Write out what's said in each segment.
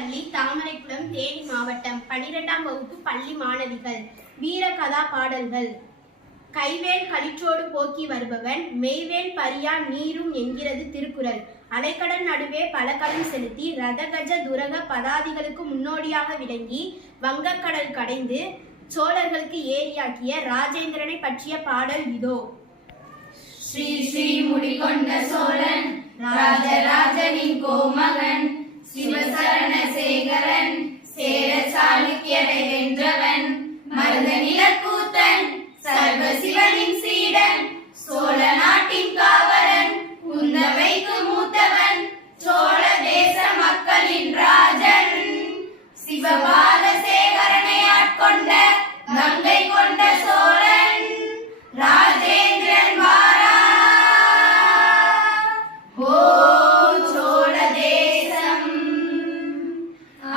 பள்ளி, தாமரைக்குளம், தேனி மாவட்டம். 12ஆம் வகுப்பு பள்ளி மாணவிகள். வீர கதா பாடல்கள். கைவேல் களிற்றோடு போக்கி வருபவன், மெய்வேல் பரியா நீரும் என்கிறது திருக்குறள். அலைக்கடல் நடுவே பலகலம் செலுத்தி ரதகஜ துரக பதாதிகளுக்கு முன்னோடியாக விளங்கி வங்கக்கடல் கடைந்து சோழர்களுக்கு ஏரியாக்கிய ராஜேந்திரனை பற்றிய பாடல் இதோ. ஸ்ரீ ஸ்ரீ முடிகொண்ட சோழன் ராஜராஜனின் கோமகன், சிவசரண சேகரன் சேர சாளுக்கியரை வென்றவன், மருத நிலக்கூத்தன் சர்வ சிவனின் சீடன், சோழ நாட்டின் காவலன் குந்தவைக்கு மூத்தவன், சோழ தேச மக்களின் ராஜன், சிவபால சேகரனை ஆட்கொண்ட கங்கை கொண்ட சோழன், ராஜேந்திரன் வாரா ஓ சோழ தேசம்.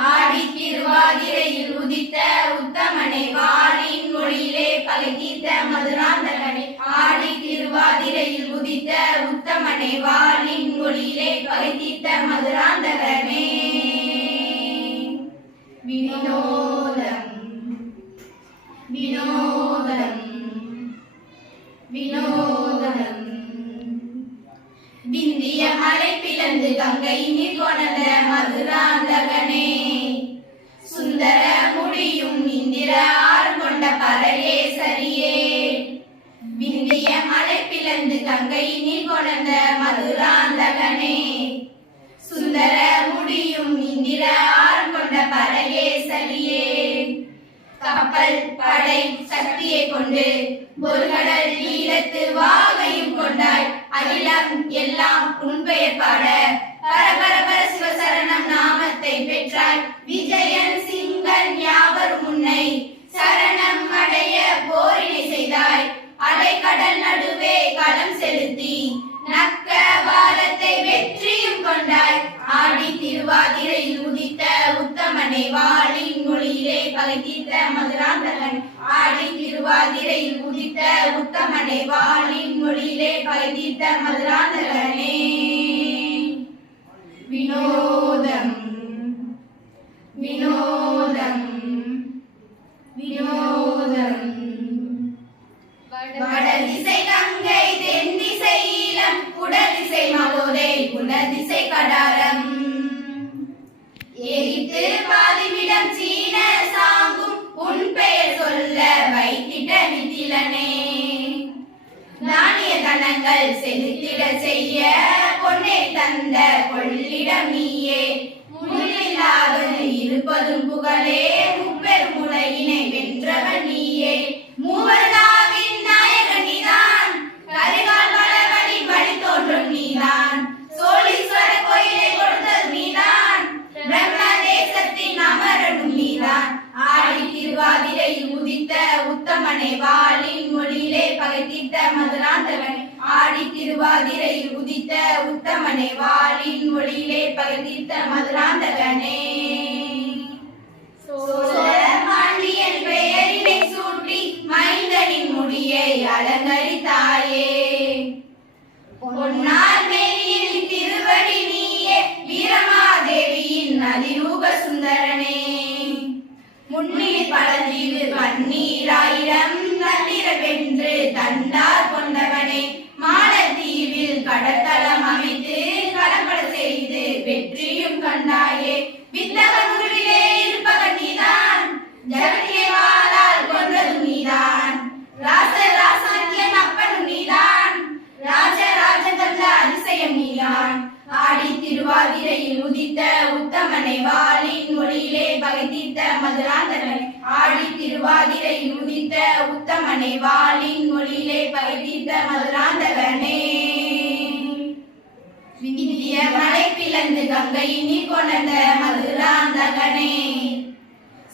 ஆடி திருவாதிரையில் உதித்த உத்தமனை வாளின் மொழியிலே பகைத்தீர்த்த மதுராந்தகனை, ஆடி திருவாதிரையில் உதித்த உத்தமனை வாளின் மொழியிலே பகைத்தீர்த்த மதுராந்தகனே. வினோதம் வினோதம் வினோதம். விந்திய மலை பிளந்து கங்கை நீர் கொணர்ந்த மதுராந்தகனே, சுந்தர முடியும் இந்திர ஆறு கொண்ட பரகேசரியே, விந்திய மலை பிளந்து கங்கை நீர் கொணர்ந்த மதுராந்தகனே, சுந்தர முடியும் இந்திர ஆறு கொண்ட பரகேசரியே, கப்பல் படை சக்தியை கொண்டு ஒரு கடல் நீளத்து வாகையும் கொண்டாய், அகிலம் எல்லாம் உன் பெயர் பாட பரபரபர சிவசரணம் நாமத்தை பெற்றாய், விஜயன் சிங்கன் யாவரும் உன்னை சரணம் அடைய போரினை செய்தாய், அலைக்கடல் நடுவே களம் செலுத்தி நக்க வாரத்தை வெற்றியும் கொண்டாய், ஆடி திருவாதிரையில் உதித்த உத்தமனை வாளின் மொழியிலே பகைத்தீர்த்த மதுராந்தகன், ஆடி திருவாதிரையில் உதித்த உத்தமனை வாளின் மொழியிலே பகைத்தீர்த்த மதுராந்தகனே. வினோதம் வினோதம் வினோதம். வடதிசை கங்கை தென் திசை ஈழம், குடதிசை மகோதை குணதிசை கடாரம், எரித்து பாதிவிடம் சீன சாங்கும் உன் பெயர் சொல்ல வைத்திட்ட நிதிலனே, தானிய தனங்கள் செலுத்திட செய்ய பொன்னை தந்த கொள்ளிடம் நீயே, முள்ளில்லாத இருப்பதும் புகழே முப்பெரும் உலகினை வென்றவன் நீயே, மூவர்தாவின் நாயகன் நீதான், கரிகால் வளவனி வழி தோன்றும் நீதான், சோழீஸ்வர கோயிலை கொடுத்தது நீதான், பிரம்ம தேசத்தின் அமரனும் நீதான், ஆடி திருவாதிரையில் உதித்த உத்தமனை வாளின் மொழியிலே பகைத்தீர்த்த மதுராந்தகன், ஆடி திருவாதிரையில் உதித்த உத்தமனை வாளின் மொழியிலே பகைத்தீர்த்த மதுராந்தகனே. பாண்டியன் பெயரினை சூட்டி மைந்தனின் முடியை அலங்கரித்தாயே, பொன்னார் மேனியின் திருவடி நீயே வீரமாதேவியின் அதிரூப சுந்தரனே, முன்னில் பழந்தீவு பன்னீராயிரம் நள்ளிர வென்று தண்டார் கொண்டவனே, மாலத்தீவில் கடற்தளம் அமைத்து கலப்பட செய்து வெற்றியும் கண்டாயே, வித்தக குருவிலே இருப்பவன் நீதான், ஜகத்தியை வாளால் கொன்றதும் நீதான், ராச ராசாத்தியன் அப்பனும் நீதான், ராஜ ராஜகல்ல அதிசயம் நீதான், ஆடி திருவாதிரையில் உதித்த உத்தமனை வாளின் மொழியிலே பகைத்தீர்த்த மதுராந்தகன், ஆடி திருவாதிரையில் உதித்த உத்தமனை வாளின் மொழியிலே பகைத்தீர்த்த மதுராந்தகனே. விந்திய மலை பிளந்து கங்கை நீர் கொணர்ந்த மதுராந்தகனே,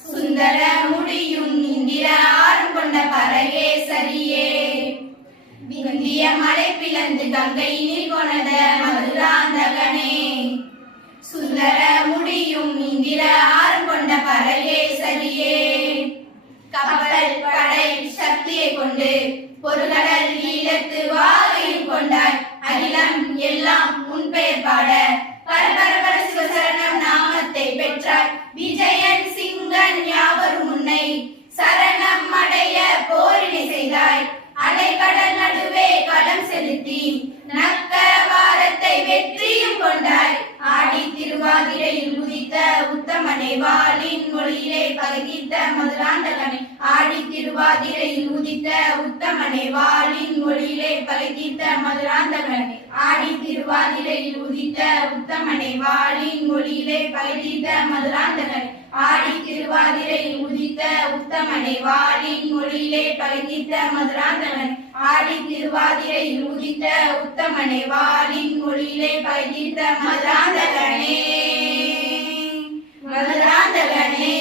சுந்தர முடியும் இந்திர ஆறு கொண்ட பரகேசரியே, விந்திய மலை பிளந்து கங்கை நீர் கொணர்ந்த மதுராந்தகனே, சுந்தர முடியும் இந்திர ஆறு கொண்ட பரகேசரியே, கப்பல் படை சக்தியை கொண்டு ஒரு கடல் நீளத்து வாகையும் கொண்டாய், அகிலம் எல்லாம் உன் பெயர் பாட பரபரபர சிவசரணம் நாமத்தை பெற்றாய், கொண்டாய் விஜயன் சிங்கன் யாவரும் உன்னை சரணம் அடைய போரினை செய்தாய் அலைக்கடல் நடுவே களம் செலுத்தி நக்க வாரத்தை வெற்றியும் கொண்டாய் ஆடி திருவாதிரையில் உதித்த உத்தமனை வாளின் மொழியிலே பகதித்த மதுராந்தகனை ஆடி திருவாதிரையில் உதித்த உத்தமனை வாளின் மொழியிலே பகதித்த மதுராந்தகனை ஆடி திருவாதிரையில் உதித்த உத்தமனை வாளின் மொழியிலே பகதித்த மதுராந்தகனை ஆடி திருவாதிரையில் உதித்த உத்தமனை வாளின் மொழியிலே பகதித்த மதுராந்தகனை ஆடி திருவாதிரையில் உதித்த உத்தமனை வாளின் மொழியிலே பகதித்த மதுராந்தகனே மதுராந்தகனே